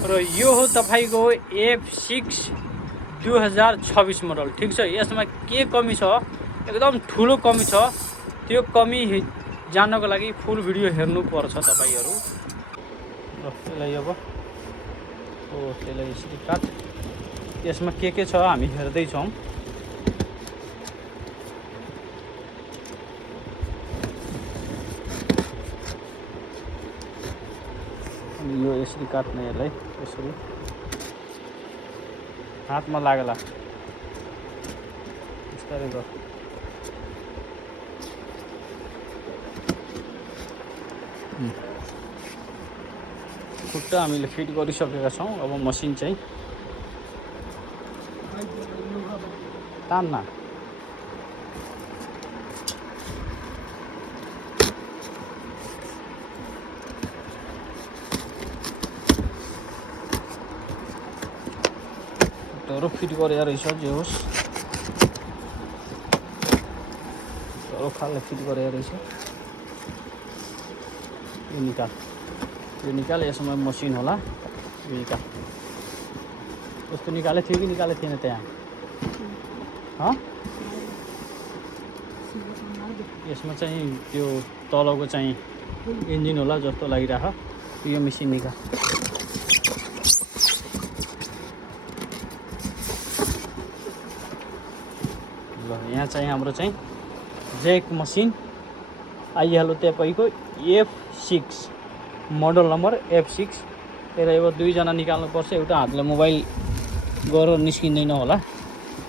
र यो हो तपाईको F6 2026 मोडल। ठीक छ, यसमा के कमी छ, एकदम ठुलो कमी छ। त्यो कमी जान्नको लागि फुल भिडियो हेर्नु पर्छ तपाईहरु। ल त्यसलाई अब त्यसलाई यसरी काट। यसमा के छ हामी हेर्दै छौं। यो यसरी काट्ने, यसलाई यसरी हातमा लागला बिस्तारै गर। खुट्टा हामीले फिट गरिसकेका छौं। अब मसिन चाहिँ तान्न। खुट्टाहरु फिट गरेर रहेछ, जे होस् अरू खालले फिट गरेर रहेछ। यो निकाल, यसमा मसिन होला। यो निकाल। कस्तो निकाले थियो कि निकाले थिएन त्यहाँ? यसमा चाहिँ त्यो तलको चाहिँ इन्जिन होला जस्तो लागिराख। यो मसिन निकाल। ल यहाँ चाहिँ हाम्रो चाहिँ जैक मसिन आइहाल्यो तपाईको F6 मोडल नम्बर F6। त्यसलाई अब दुईजना निकाल्नु पर्छ। एउटा हातले मोबाइल गरेर निस्किँदैन होला,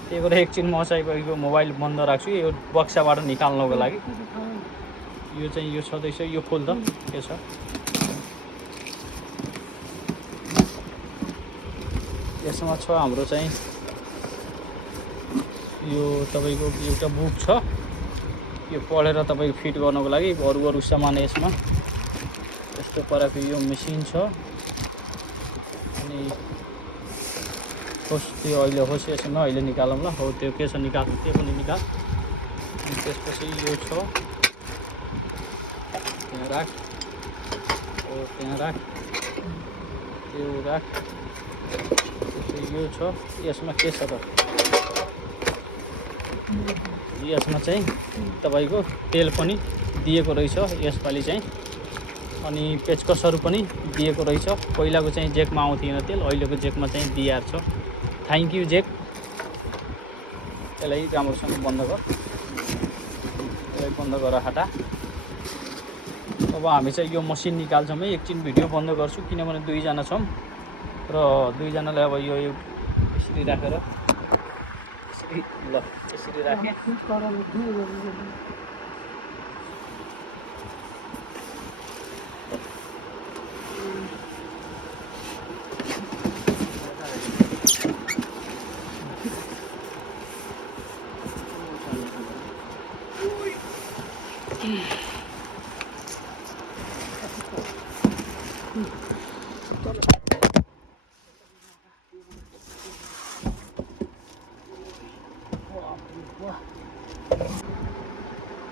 त्यही भएर एकछिन म चाहिँ यो मोबाइल बन्द राख्छु यो बक्साबाट निकाल्नको लागि। यो चाहिँ यो छदैछ, यो खोल त के छ। यसमा छ हाम्रो चाहिँ यो तपाईको एउटा बुक छ। यो पढेर तपाईको फिट गर्नको लागि अरु सामान यसमा यस्तो प्रकारको यो मसिन छ। अनि होस् त्यो अहिले होस्, यसमा अहिले निकालौँ ल। हो त्यो के छ निकाल, त्यो पनि निकाल। अनि त्यसपछि यो छ, त्यहाँ राख। हो त्यहाँ राख, यो राख। यो छ, यसमा के छ त? यसमा चाहिँ तपाईको तेल पनि दिएको रहेछ यसपालि चाहिँ। अनि पेचकसहरु पनि दिएको रहेछ। पहिलाको चाहिँ जेकमा आउँथेन तेल, अहिलेको जेकमा चाहिँ दिएर छ। थ्यांक यू जेक। यसलाई राम्रोसँग बन्द गर। यसलाई बन्द गर, हटा। अब हामी चाहिँ यो मसिन निकाल्छौँ। एकछिन भिडियो बन्द गर्छु किनभने दुईजना छौं र दुईजनालाई अब यो यसरी राखेर यसरी ल यसरी राखे।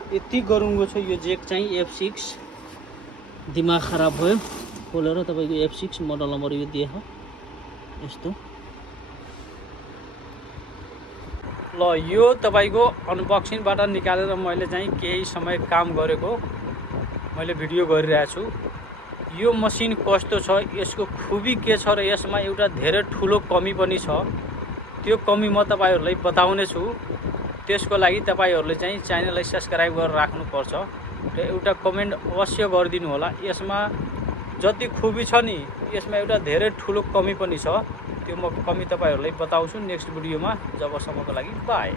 यति गरुङ्गो छ यो जेक चाहिँ F6। दिमाग खराब भयो खोलेर। तपाईको F6 मोडल नम्बर यो दिए हो यस्तो। ल यो तपाईको अनबक्सिङबाट निकालेर मैले चाहिँ केही समय काम गरेको मैले भिडियो गरिरहेको छु। यो मसिन कस्तो छ, यसको खुबी के छ र यसमा एउटा धेरै ठुलो कमी पनि छ। त्यो कमी म तपाईहरुलाई बताउने छु। त्यसको लागि तपाईहरुले चाहिँ च्यानललाई सब्स्क्राइब गरेर राख्नु पर्छ र एउटा कमेन्ट अवश्य गरिदिनु होला। यसमा जति खुबी छ नि, यसमा एउटा धेरै ठुलो कमी पनि छ। त्यो म कमी तपाईहरुलाई बताउँछु नेक्स्ट भिडियोमा। जबसम्मको लागि बाइ।